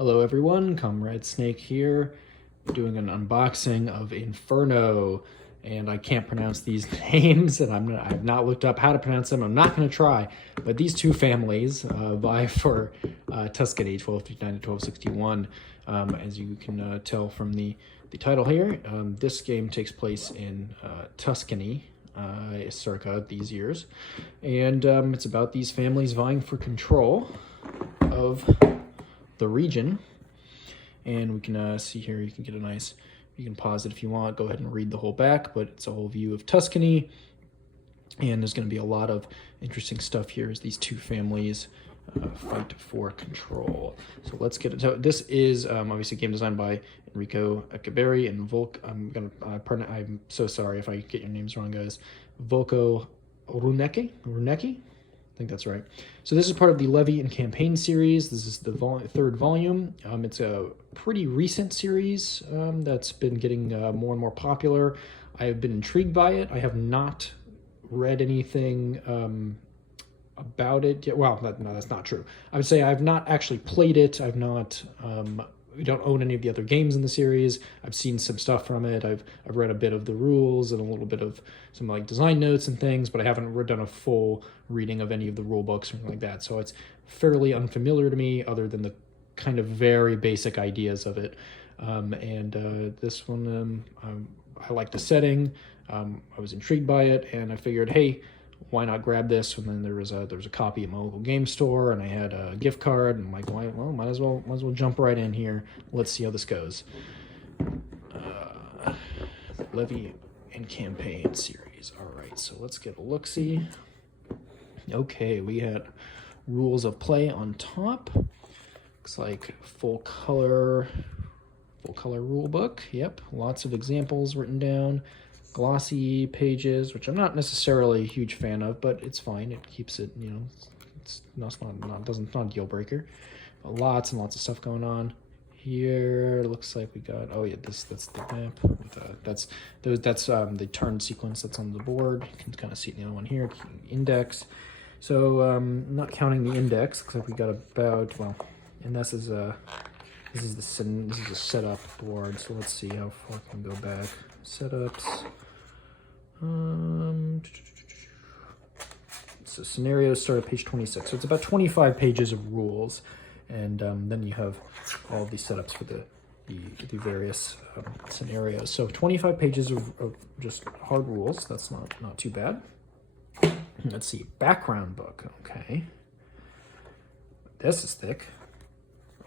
Hello everyone, Comrade Snake here, doing an unboxing of Inferno, and I can't pronounce these names, and I've not looked up how to pronounce them. I'm not going to try, but these two families vie for Tuscany 1259 to 1261. As you can tell from the title here, this game takes place in Tuscany, circa these years, and it's about these families vying for control of the region. And we can see here, you can get a nice, you can pause it if you want, go ahead and read the whole back, but it's a whole view of Tuscany. And there's going to be a lot of interesting stuff here as these two families fight for control. So let's get it. So this is obviously a game designed by Enrico Echeberri and I'm so sorry if I get your names wrong, guys. Volko Runecki? I think that's right. So this is part of the Levy and Campaign series. This is the third volume. It's a pretty recent series that's been getting more and more popular. I have been intrigued by it. I have not read anything about it yet. Well, no, that's not true. I would say I've not actually played it. I've not. We don't own any of the other games in the series. I've seen some stuff from it. I've read a bit of the rules and a little bit of some like design notes and things, but I haven't done a full reading of any of the rule books or anything like that. So it's fairly unfamiliar to me, other than the kind of very basic ideas of it. This one, I like the setting. I was intrigued by it, and I figured, hey, why not grab this? And then there was a copy at my local game store, and I had a gift card, and I'm like, well, might as well jump right in here. Let's see how this goes. Levy and Campaign series. All right, so let's get a look-see. Okay, we had rules of play on top. Looks like full color rule book. Yep, lots of examples written down. Glossy pages, which I'm not necessarily a huge fan of, but it's fine. It keeps it, it's not a deal breaker. But lots and lots of stuff going on here. It looks like we got, oh yeah, that's the map. That's the turn sequence that's on the board. You can kind of see the other one here. Index. So not counting the index, looks like we got about, well, and this is a setup board. So let's see how far I can go back. Setups. So scenarios start at page 26. So it's about 25 pages of rules, and then you have all of these setups for the various scenarios. So 25 pages of just hard rules. That's not too bad. Let's see, background book. Okay, this is thick.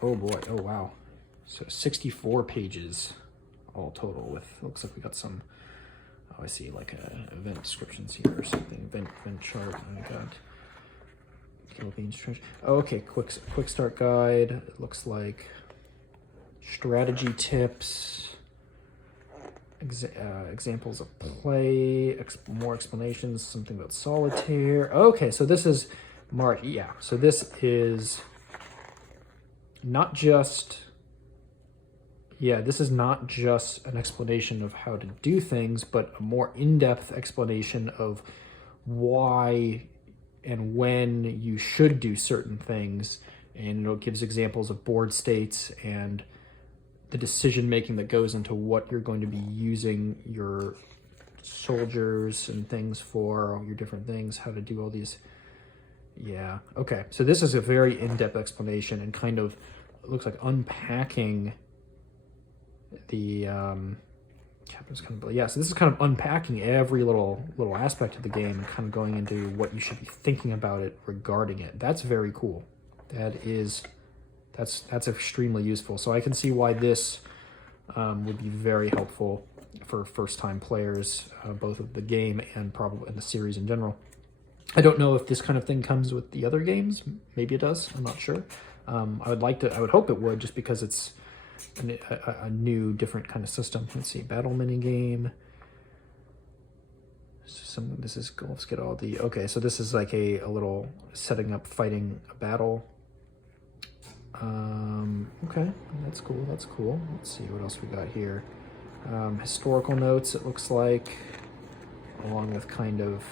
Oh boy. Oh wow. So 64 pages all total. With looks like we got some. Oh, I see, like event descriptions here or something. Event chart. I got Philippines treasure. Oh, okay, quick start guide. It looks like strategy tips. Examples of play. More explanations. Something about solitaire. Okay, so this is March. Yeah, so this is not just. Yeah, this is not just an explanation of how to do things, but a more in-depth explanation of why and when you should do certain things. And it gives examples of board states and the decision-making that goes into what you're going to be using your soldiers and things for, all your different things, how to do all these. Yeah, okay. So this is a very in-depth explanation and kind of, it looks like unpacking the captain's kind of, yeah, so this is kind of unpacking every little aspect of the game and kind of going into what you should be thinking about it regarding it. That's very cool. That's extremely useful. So I can see why this would be very helpful for first-time players, both of the game and probably in the series in general. I don't know if this kind of thing comes with the other games. Maybe it does. I'm not sure. I would hope it would, just because it's a new, different kind of system. Let's see, battle mini game. Let's get all the, okay, so this is like a little setting up, fighting a battle. Okay, that's cool. Let's see what else we got here. Historical notes, it looks like, along with kind of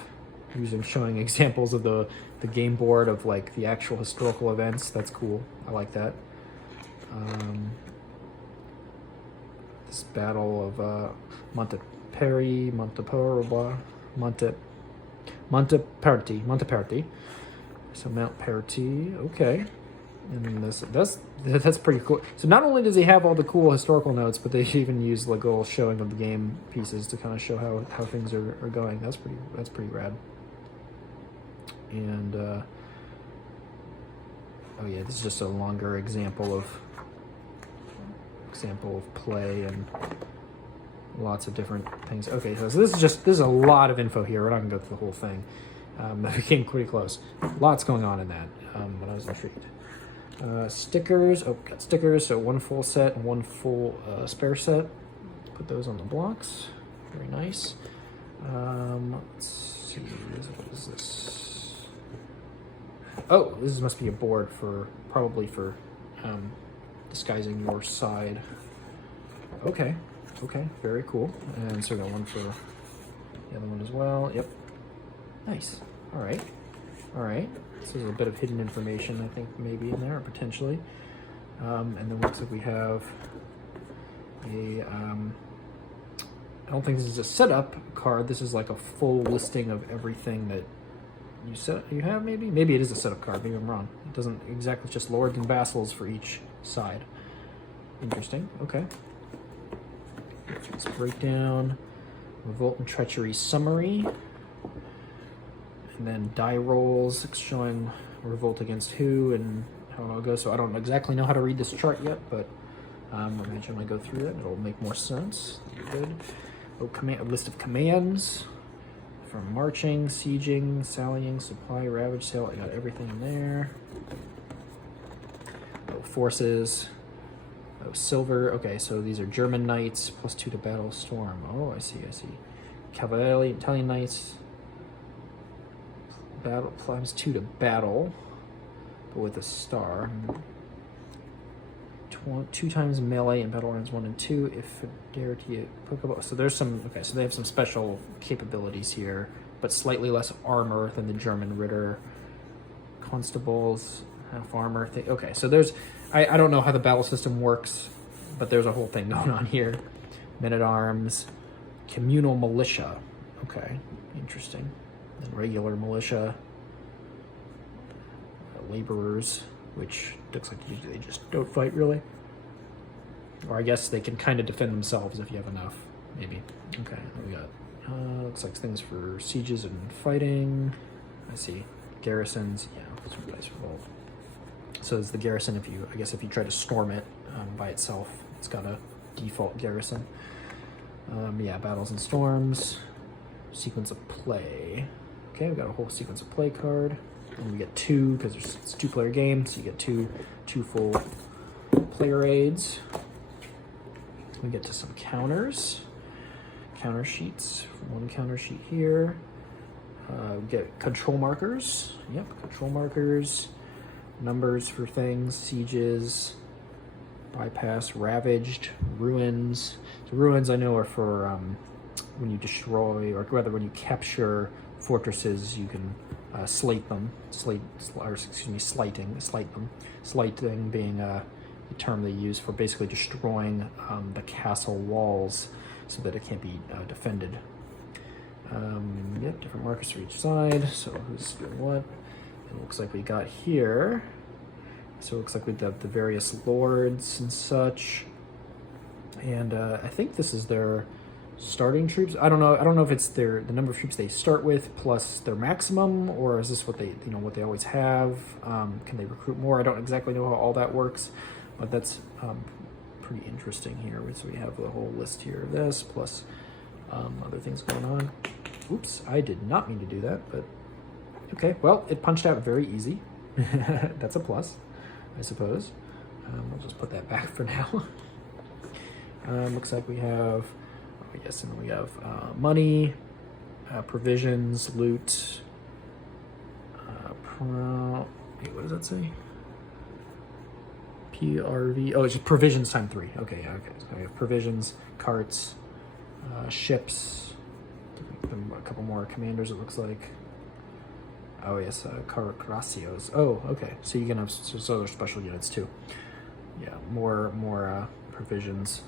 showing examples of the game board of like the actual historical events. That's cool. I like that. this battle of Monteperti. So Mount Perti, okay. And that's pretty cool. So not only does he have all the cool historical notes, but they even use like a little showing of the game pieces to kind of show how things are going. That's pretty rad. And oh yeah, this is just a longer example of play and lots of different things. Okay, so this is a lot of info here. We're not gonna go through the whole thing. That became pretty close. Lots going on in that, but I was intrigued. Stickers, got stickers, so one full set and one full spare set. Put those on the blocks, very nice. Let's see, what is this? Oh, this must be a board probably for disguising your side. Okay, very cool. And so we got one for the other one as well, yep. Nice, all right. This is a bit of hidden information, I think, maybe in there, potentially. And then looks like we have a, I don't think this is a setup card. This is like a full listing of everything that you have, maybe? Maybe it is a setup card, maybe I'm wrong. It doesn't exactly, just lords and vassals for each side. Interesting, okay. Let's break down Revolt and Treachery summary. And then die rolls showing revolt against who and how it all goes. So I don't exactly know how to read this chart yet, but imagine when I go through it, it'll make more sense. Good. Oh, a list of commands from marching, sieging, sallying, supply, ravage, sale. I got everything in there. Oh, forces. Oh, silver. Okay, so these are German knights, +2 to battle storm. Oh, I see. Cavalry, Italian knights. Battle +2 to battle, but with a star. 2 times melee in battle rounds 1 and 2 if fidelity applicable. So there's some, okay, so they have some special capabilities here, but slightly less armor than the German Ritter. Constables, half armor. Okay, so there's, I don't know how the battle system works, but there's a whole thing going on here. Men-at-arms, communal militia. Okay, interesting. And regular militia, laborers, which looks like usually they just don't fight really. Or I guess they can kind of defend themselves if you have enough, maybe. Okay, we got, looks like things for sieges and fighting. I see, garrisons, yeah, those are nice revolt. So it's the garrison if you try to storm it by itself, it's got a default garrison. Yeah, battles and storms, sequence of play. Okay, we got a whole sequence of play card, and we get 2 because it's a 2-player game, so you get two full player aids. We get to some counters, counter sheets. 1 counter sheet here. We get control markers. Yep, control markers. Numbers for things, sieges, bypass, ravaged, ruins. So ruins I know are for when you destroy, or rather when you capture fortresses, you can slate them. Slite them. Sliting being a term they use for basically destroying the castle walls so that it can't be defended. Yep, different markers for each side. So who's doing what? It looks like we got here. So it looks like we have the various lords and such. And I think this is their starting troops. I don't know if it's the number of troops they start with plus their maximum, or is this what they always have? Can they recruit more? I don't exactly know how all that works, but that's pretty interesting here. So we have the whole list here of this plus other things going on. Oops, I did not mean to do that, but okay. Well, it punched out very easy. That's a plus, I suppose. I'll just put that back for now. Looks like we have, yes, and we have money, provisions, loot. Wait, what does that say? PRV. Oh, it's just provisions time 3. Okay, yeah, okay. So we have provisions, carts, ships. A couple more commanders. It looks like. Oh yes, Caracracios. Oh, okay. So you can have so they're special units too. Yeah, more provisions.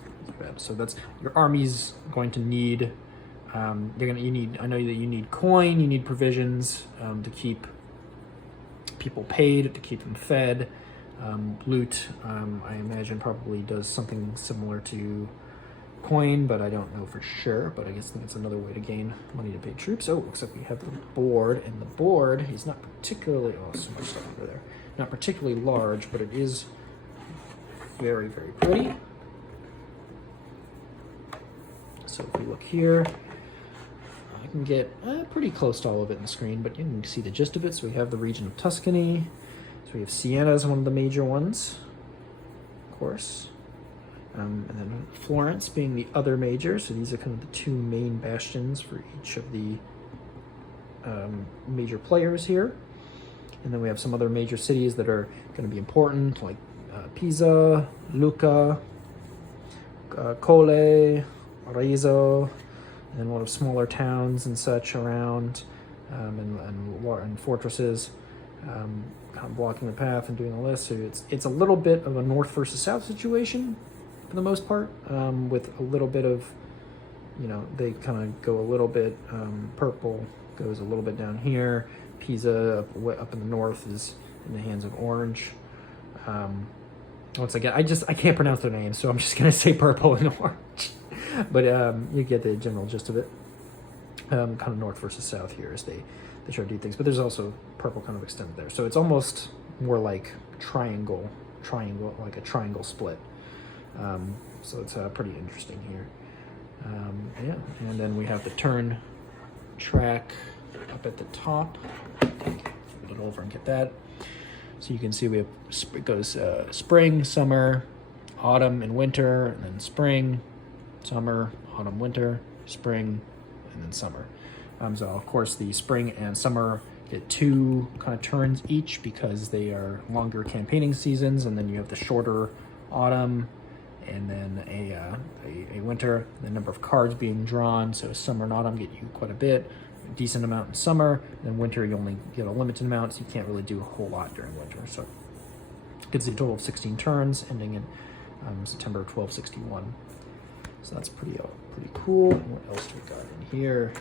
So that's your army's going to need. You need. I know that you need coin. You need provisions to keep people paid, to keep them fed. Loot, I imagine, probably does something similar to coin, but I don't know for sure. But I guess it's another way to gain money to pay troops. Oh, looks like we have the board, and the board is not particularly. Oh, so much stuff over there. Not particularly large, but it is very, very pretty. So if we look here, I can get pretty close to all of it in the screen, but you can see the gist of it. So we have the region of Tuscany. So we have Siena as one of the major ones, of course. And then Florence being the other major. So these are kind of the two main bastions for each of the major players here. And then we have some other major cities that are going to be important, like Pisa, Lucca, Colle, Arezzo, and then a lot of smaller towns and such around, and fortresses, kind of blocking the path and doing all this. So it's a little bit of a north versus south situation for the most part, with a little bit of, they kind of go a little bit, purple goes a little bit down here. Pisa up in the north is in the hands of orange. Once again, I can't pronounce their names, so I'm just gonna say purple and orange. But you get the general gist of it. Kind of north versus south here as they try to do things. But there's also purple kind of extended there, so it's almost more like triangle, like a triangle split. So it's pretty interesting here. Yeah, and then we have the turn track up at the top. Flip it over and get that. So you can see it goes spring, summer, autumn, and winter, and then spring, summer, autumn, winter, spring, and then summer. So of course the spring and summer get 2 kind of turns each because they are longer campaigning seasons, and then you have the shorter autumn, and then a winter. The number of cards being drawn, so summer and autumn get you quite a bit. Decent amount in summer, and then winter you only get a limited amount, so you can't really do a whole lot during winter. So it gives you a total of 16 turns, ending in September 1261. So that's pretty cool. What else do we got in here?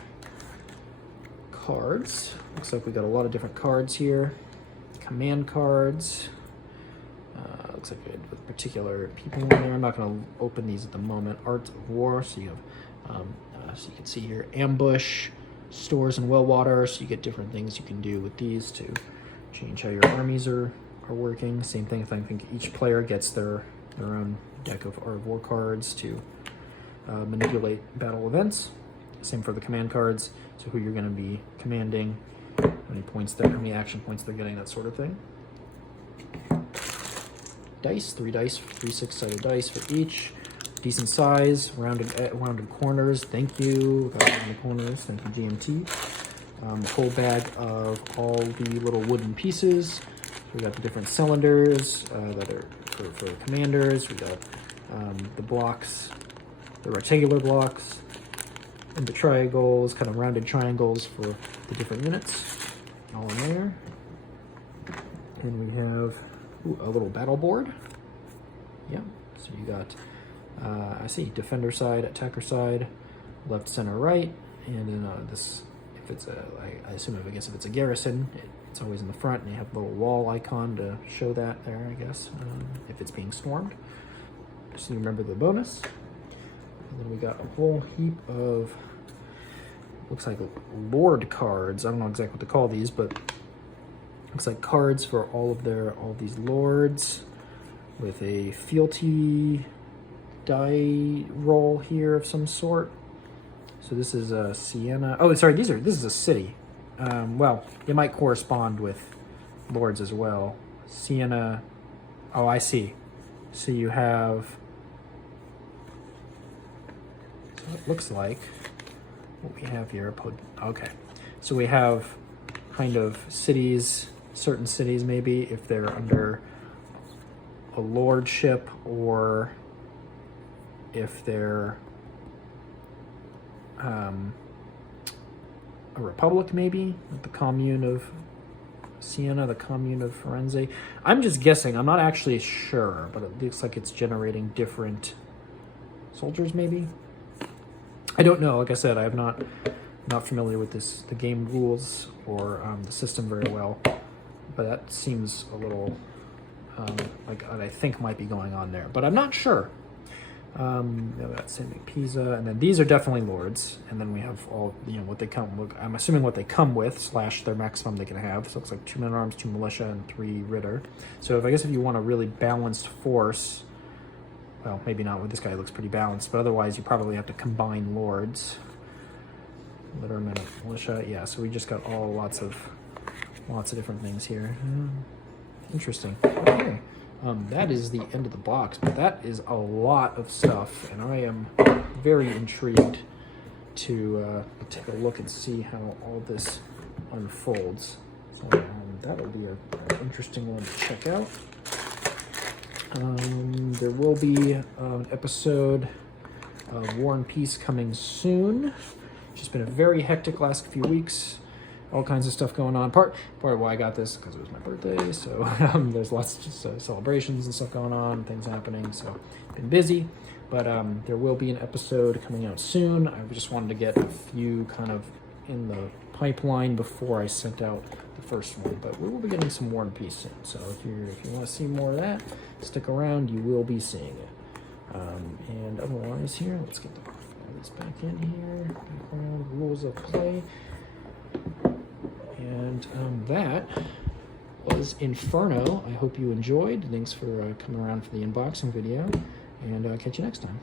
Cards. Looks like we got a lot of different cards here. Command cards. Looks like with particular people in there. I'm not going to open these at the moment. Art of War. So you have, so you can see here, ambush, stores and well water. So you get different things you can do with these to change how your armies are working. Same thing. I think each player gets their own deck of Art of War cards to manipulate battle events. Same for the command cards. So who you're going to be commanding, how many action points they're getting, that sort of thing. Dice, 3 dice, 3 6-sided dice for each. Decent size, rounded corners. Thank you. Got rounded corners. Thank you, GMT. A whole bag of all the little wooden pieces. We got the different cylinders that are for commanders. We got the blocks, the rectangular blocks, and the triangles, kind of rounded triangles for the different units. All in there. And we have a little battle board. Yeah, so you got, I see, defender side, attacker side, left, center, right, and then this, if it's I assume, I guess if it's a garrison, it's always in the front, and you have a little wall icon to show that there, I guess, if it's being stormed. Just so you remember the bonus. And then we got a whole heap of, looks like lord cards. I don't know exactly what to call these, but looks like cards for all these lords, with a fealty die roll here of some sort. So this is Siena. Oh, sorry, this is a city. Well, it might correspond with lords as well. Siena. Oh, I see. So you have. So it looks like what we have here. Okay, so we have kind of cities. Certain cities, maybe if they're under a lordship, or if they're a republic, maybe like the commune of Siena, the commune of Firenze. I'm just guessing. I'm not actually sure, but it looks like it's generating different soldiers, maybe? I don't know. Like I said, I'm not familiar with the game rules or the system very well, but that seems a little like what I think might be going on there, but I'm not sure. That's St. Pisa, and then these are definitely lords, and then we have all, you know, what they come with. I'm assuming what they come with / their maximum they can have. So it looks like 2 men-at-arms, 2 militia, and 3 ritter. So I guess if you want a really balanced force, well, maybe not with this guy. It looks pretty balanced, but otherwise you probably have to combine lords. Litter, men, militia. Yeah, so we just got lots of different things here. Interesting. Okay. That is the end of the box, but that is a lot of stuff, and I am very intrigued to take a look and see how all this unfolds. So that'll be an interesting one to check out. There will be an episode of War and Peace coming soon. It's just been a very hectic last few weeks. All kinds of stuff going on. Part of why I got this because it was my birthday, so there's lots of just, celebrations and stuff going on, things happening. So been busy, but there will be an episode coming out soon. I just wanted to get a few kind of in the pipeline before I sent out the first one. But we will be getting some War and Peace soon. So if you want to see more of that, stick around. You will be seeing it. And otherwise, here, let's get this back in here. Background rules of play. And that was Inferno. I hope you enjoyed. Thanks for coming around for the unboxing video, and catch you next time.